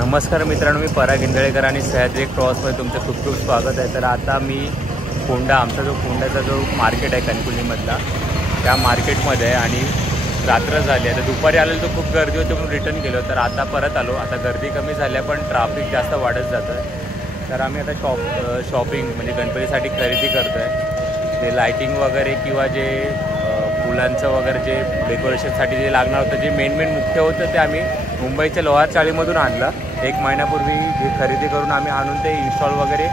नमस्कार मित्रांनो, मी पराग इंदळेकर आणि सह्याद्री क्रॉसमध्ये तुमचं खूप खूप स्वागत आहे। तर आता मी फोंडा, आमचा जो फोंड्याचा जो मार्केट आहे कणकुलीमधला, त्या मार्केटमध्ये आहे आणि रात्र झाली आहे। तर दुपारी आलेलो तर खूप गर्दी होती म्हणून रिटर्न गेलो, तर आता परत आलो। आता गर्दी कमी झाली आहे पण ट्रॅफिक जास्त वाढत जातं आहे। तर आम्ही आता शॉपिंग म्हणजे गणपतीसाठी खरेदी करतो आहे। ते लायटिंग वगैरे किंवा जे फुलांचं वगैरे जे डेकोरेशनसाठी जे लागणार होतं, जे मेन मुख्य होतं ते आम्ही मुंबईच्या लोहार चाळीमधून आणलं। 1 महिन्यापूर्वी जे खरेदी करून आम्ही आणून ते इन्स्टॉल वगैरे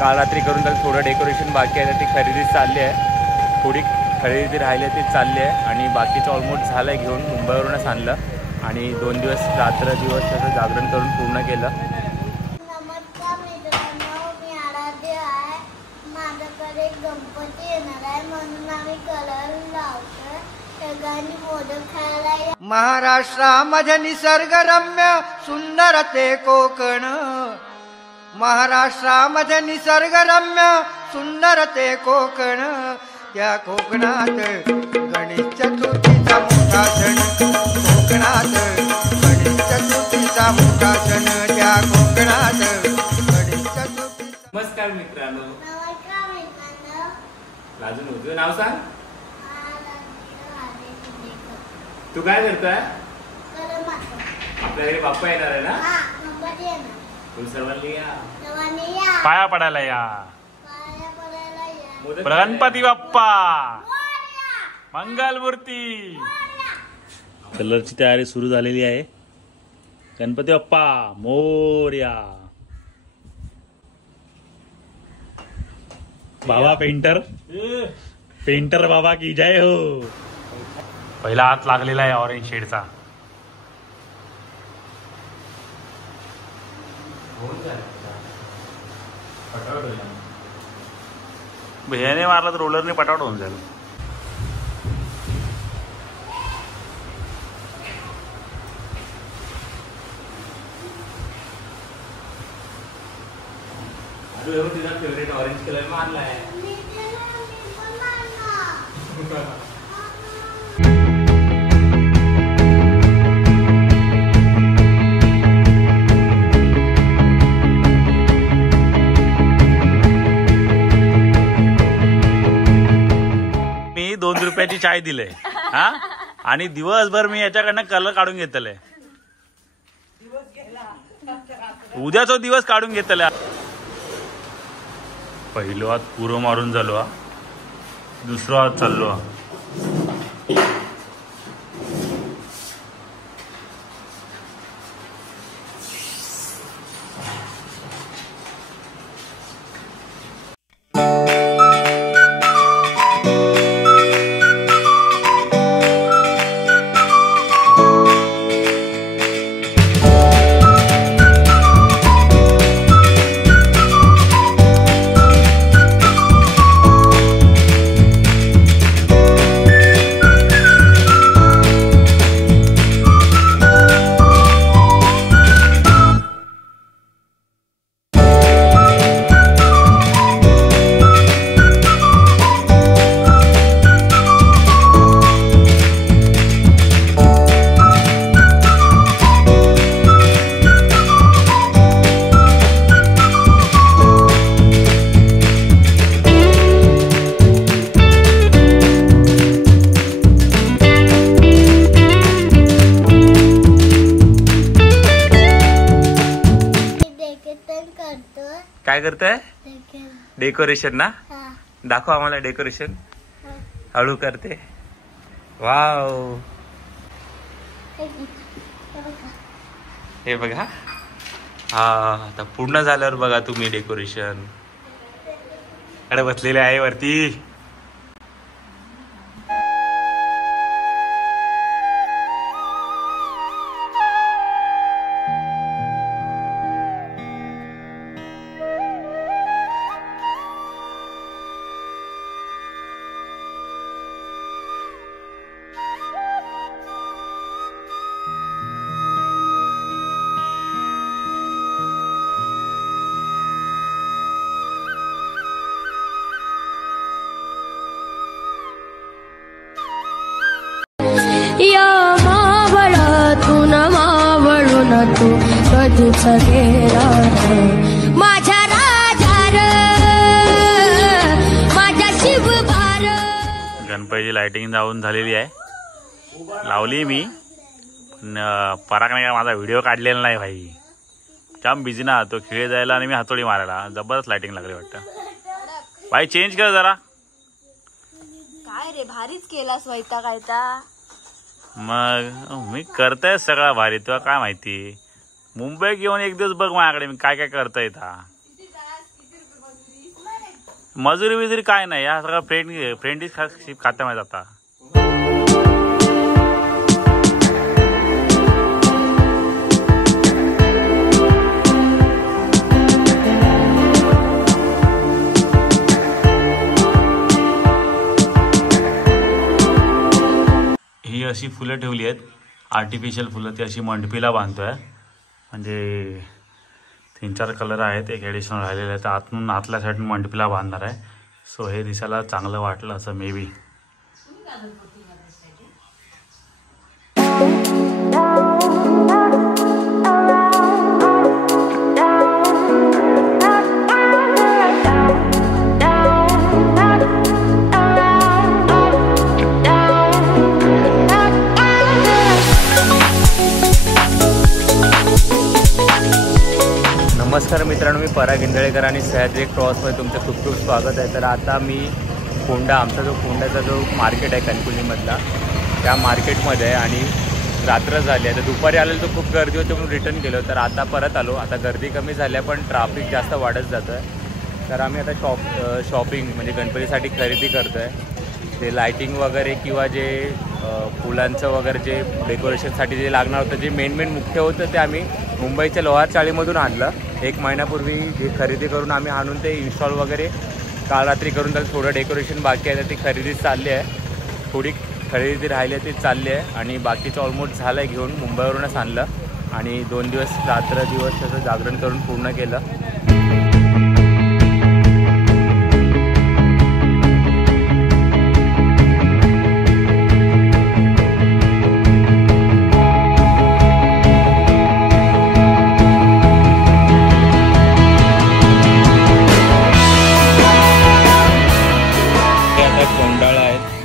काल रात्री करून, त्याचं थोडं डेकोरेशन बाकी आहे, तर ती खरेदी चालली आहे। थोडी खरेदी राहिली ती चालली आहे आणि बाकीचं ऑलमोस्ट झालं आहे। घेऊन मुंबईवरूनच आणलं आणि 2 दिवस रात्र दिवस त्याचं जागरण करून पूर्ण केलं। नमस्कार मित्रांनो, मी आराध्य आहे। माझ्याकडे गणपती येणार आहे म्हणून आम्ही कलर लावतोय। सगळ्यांनी मोदक खायला या। महाराष्ट्रामध्ये निसर्गरम्य सुंदर ते कोकण, महाराष्ट्रामध्ये निसर्गरम्य सुंदर ते कोकण, त्या कोकणात गणेश चतुर्थीचा मोठा सण, कोकणात गणेश चतुर्थीचा मोठा सण, त्या कोकणात गणेश चतुर्थी। नमस्कार मित्रांनो, नमस्कार मित्रांनो, लाजून तुझं नाव सांग। तू काय करतोय? आपल्या घरी बाप्पा येणार आहे ना? तू सर्वांनी या, पाया पडायला या, गणपती बाप्पा मंगलमूर्ती। कलरची तयारी सुरू झालेली आहे। गणपती बाप्पा मोरया। बाबा पेंटर बाबा की जय हो। पहिला हात लागलेला आहे ऑरेंज शेडचा। भैयाने मारला तर रोलरने पटावट होऊन जाईल। तुझा फेवरेट ऑरेंज कलर मारला आहे। मी 2 रुपयाची चाय दिले हा, आणि दिवसभर मी याच्याकडनं कलर काढून घेतले। उद्याचा दिवस काढून घेतले। पहिलो हात पुरो मारून झालो हा, दुसरा हात चाललो हा। काय करताय? डेकोरेशन ना? दाखव आम्हाला डेकोरेशन। हळू करते। वाव, हे बघा। हा, आता पूर्ण झाल्यावर बघा तुम्ही डेकोरेशन कडे बसलेले आहे वरती। तुझा गेला माझ्या राजार माझ्या शिवभार. गणपतीची लाइटिंग जाऊन झालेली आहे, लावली मी पण पराग नाही का माझा व्हिडिओ काढलेला नाही भाई. जाम बिझी ना तो, खेळ जायला आणि मी हातोडी मारायला. जबरदस्त लाइटिंग लागली वाटतं भाई. चेंज कर जरा. काय रे भारीच केलास वैता कायता. मग मी करताय सगळा भारी, तुला काय माहिती. मुंबई घेऊन एक दिवस बघ माझ्याकडे मी काय काय करता येता. मजुरी बिजुरी काय नाही, या सगळं फ्रेंडशिप खाता माहिती आता. ही अशी फुलं ठेवली आहेत, आर्टिफिशियल फुलं. ती अशी मंडपीला बांधतोय. म्हणजे 3-4 कलर आहेत, एक ॲडिशनल राहिलेले आहेत. आतून आतल्या साईडून मंडपीला बांधणार आहे. सो हे दिसायला चांगलं वाटलं असं मे बी. नमस्कार मित्रांनो, मी पराग इंदळेकर आणि सह्याद्री क्रॉसमध्ये तुमचं खूप खूप स्वागत आहे. तर आता मी फोंडा, आमचा जो फोंड्याचा जो मार्केट आहे कणकवलीमधला, त्या मार्केटमध्ये आहे. आणि रात्र झाली आहे, तर दुपारी आलेलं तर खूप गर्दी होती म्हणून रिटर्न गेलो. तर आता परत आलो. आता गर्दी कमी झाली आहे पण ट्रॅफिक जास्त वाढत जातं आहे. तर आम्ही आता शॉपिंग म्हणजे गणपतीसाठी खरेदी करतो आहे. ते लायटिंग वगैरे किंवा जे फुलांचं वगैरे जे डेकोरेशनसाठी जे लागणार होतं, जे मेन मुख्य होतं ते आम्ही मुंबईच्या लोहार चाळीमधून आणलं. 1 महिन्यापूर्वी जे खरेदी करून आम्ही आणून ते इन्स्टॉल वगैरे काल रात्री करून, त्याला थोडं डेकोरेशन बाकी आहे. तर ती खरेदी चालली आहे, थोडी खरेदी राहिली आहे ती चालली आहे. आणि बाकीचं ऑलमोस्ट झालं आहे, घेऊन मुंबईवरूनच आणलं. आणि 2 दिवस रात्र दिवस त्याचं जागरण करून पूर्ण केलं.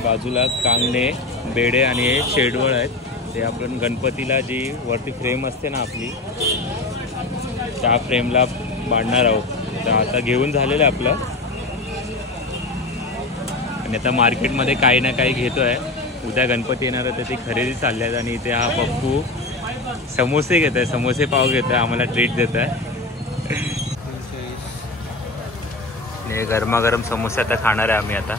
बाजूला कांगणे, बेडे आणि हे शेडवळ आहेत. ते आपण गणपतीला जी वरती फ्रेम असते ना आपली, त्या फ्रेमला बांधणार आहोत. तर आता घेऊन झालेलं आहे आपलं. आणि आता मार्केटमध्ये काही ना काही घेतो आहे. उद्या गणपती येणार आहे तर ती खरेदी चालली आहेत. आणि इथे हा पप्पू समोसे घेत आहे, समोसे पाव घेत आहे, आम्हाला ट्रीट देत आहे. गरमागरम समोसे आता खाणार आहे आम्ही. आता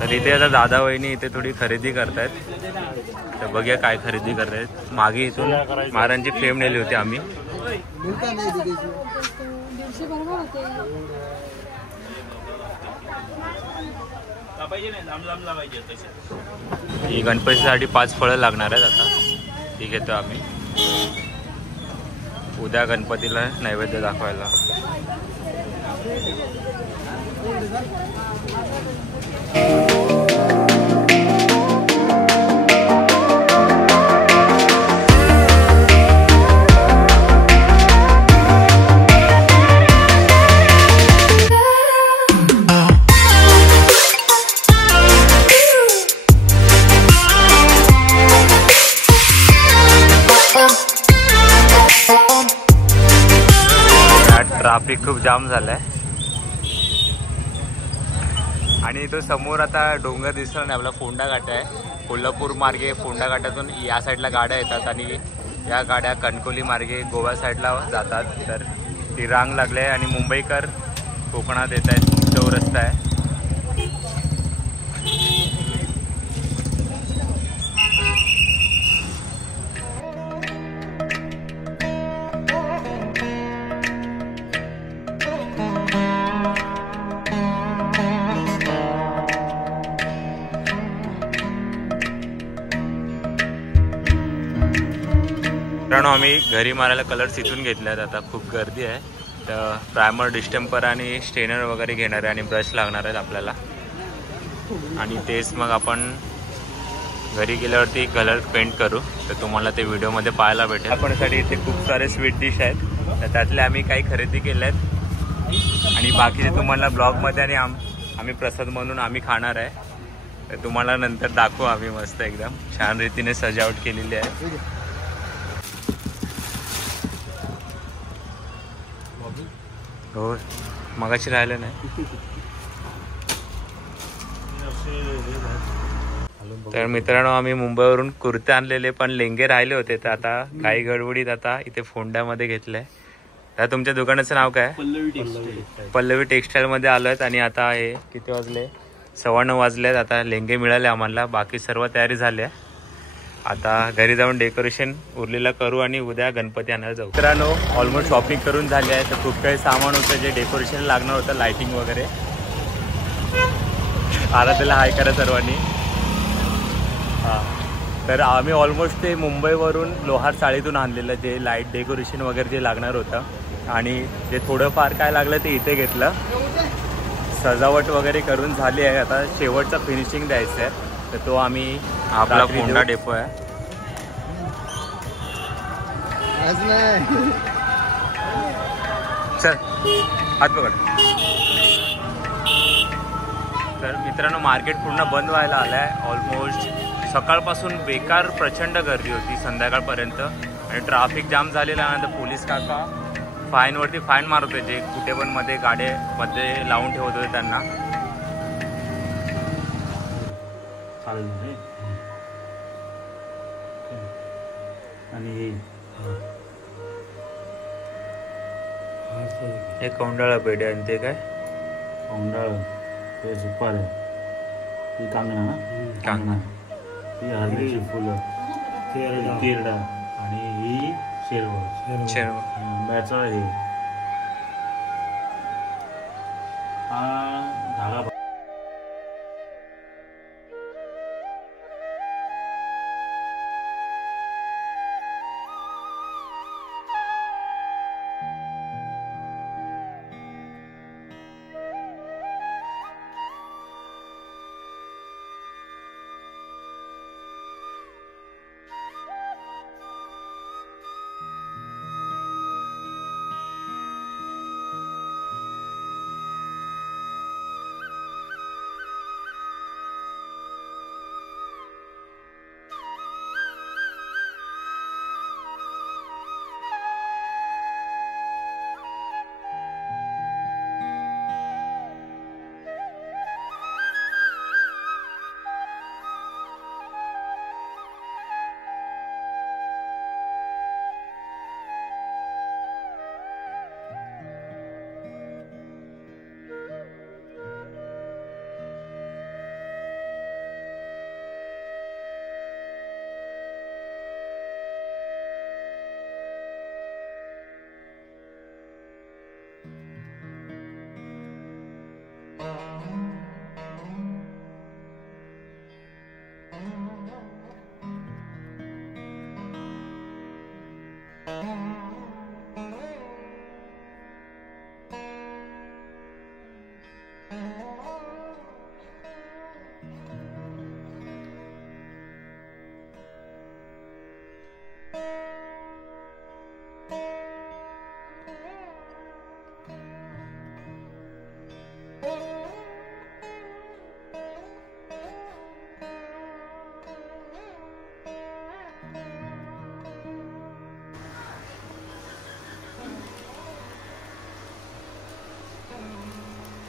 तर इथे आता दादा वहिनी इथे थोडी खरेदी करतायत. तर बघूया काय खरेदी करतायत. मागे इथून महाराजांची फ्रेम नेली होती आम्ही. ही गणपतीसाठी 5 फळं लागणार आहेत. आता ती घेतो आम्ही उद्या गणपतीला नैवेद्य दाखवायला. ट्रॅफिक खूप जाम झालाय. आणि तो समोर आता डोंगर दिसला नाही आपला, फोंडा घाट आहे. कोल्हापूर मार्गे फोंडा घाटातून या साईडला गाड्या येतात आणि या गाड्या कणकवली मार्गे गोवा साईडला जातात. तर ती रांग लागली आहे आणि मुंबईकर कोकणात येत आहेत. तो रस्ता आहे. मित्रांनो, आम्ही घरी मारायला कलर्स इथून घेतले आहेत. आता खूप गर्दी आहे. तर प्रायमर, डिस्टेम्पर आणि स्टेनर वगैरे घेणार आहे आणि ब्रश लागणार आहेत आपल्याला. आणि तेच मग आपण घरी गेल्यावरती कलर पेंट करू, तर तुम्हाला ते व्हिडिओमध्ये पाहायला भेटेल. आपणसाठी इथे खूप सारे स्वीट डिश आहेत, तर त्यातले आम्ही काही खरेदी केले आहेत आणि बाकीचे तुम्हाला ब्लॉगमध्ये आणि आम्ही प्रसाद म्हणून आम्ही खाणार आहे. तर तुम्हाला नंतर दाखवू आम्ही. मस्त एकदम छान रीतीने सजावट केलेली आहे. हो मगाशी राहिलं नाही. तर मित्रांनो आम्ही मुंबईवरून कुर्ते आणलेले, पण लेंगे राहिले होते, तर आता काही गडबडीत आता इथे फोंड्यामध्ये घेतलंय. तर तुमच्या दुकानाचं नाव काय? पल्लवी टेक्सटाईल मध्ये आलोय. आणि आता हे किती वाजले? 9:15 वाजलेत. आता लेंगे मिळाले आम्हाला, बाकी सर्व तयारी झाली आहे. आता घरी जाऊन डेकोरेशन उरलेलं करू आणि उद्या गणपती आणायला जाऊ. मित्रांनो ऑलमोस्ट शॉपिंग करून झाली आहे. तर खूप काही सामान होतं जे डेकोरेशन लागणार होतं, लाइटिंग वगैरे. आता त्याला हाय करा सर्वांनी. हां तर आम्ही ऑलमोस्ट ते मुंबईवरून लोहार चाळीतून आणलेलं जे लाईट डेकोरेशन वगैरे जे लागणार होतं, आणि जे थोडंफार काय लागलं ते इथे घेतलं. सजावट वगैरे करून झाली आहे. आता शेवटचा फिनिशिंग द्यायचं आहे, तर तो आम्ही आपला फोंडा डेपो आहे. चल हात पकड. तर मित्रांनो मार्केट पूर्ण बंद व्हायला आलं आहे. ऑलमोस्ट सकाळपासून बेकार प्रचंड गर्दी होती संध्याकाळपर्यंत, आणि ट्रॅफिक जाम झालेला. नंतर पोलीस काका फाईनवरती फाईन मारत होते, जे कुठे पण मध्ये गाड्यामध्ये लावून ठेवत होते त्यांना. आणि हे कौंडाळा पेढे आणि ते काय कौंडाळ ते सुपार आहे, ती कांगणा कांगणा, ती हळदीची फुलं, तिरडा, आणि ही शेरवळ आंब्याचं हे हा धागा.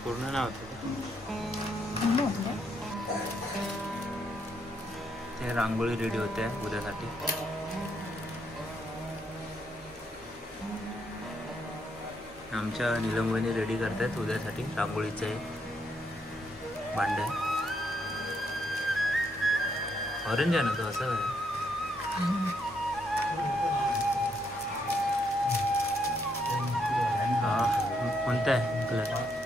पूर्ण नाव ते रांगोळी रेडी होते उद्यासाठी. आमच्या निलंबनी रेडी करतात उद्यासाठी रांगोळीचे भांडे. ऑरेंज आहे ना तो, असं काय? हा कोणता आहे कलर?